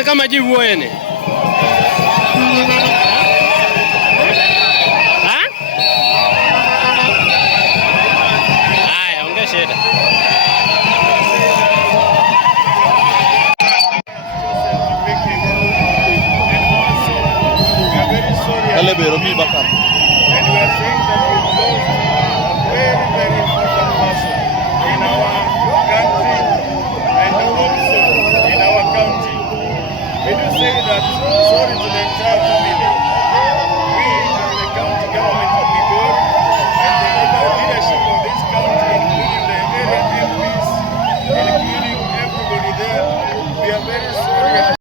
Ene kama jibu ene. Haya, ongea shida. Kale bero mi bakam. And we are saying that we lost a very, very important person in our country and also in our county. We do say that sorry to the entire family. We as the county government of Migori and the other leadership of this county, including the area MPs, including everybody there, we are very sorry.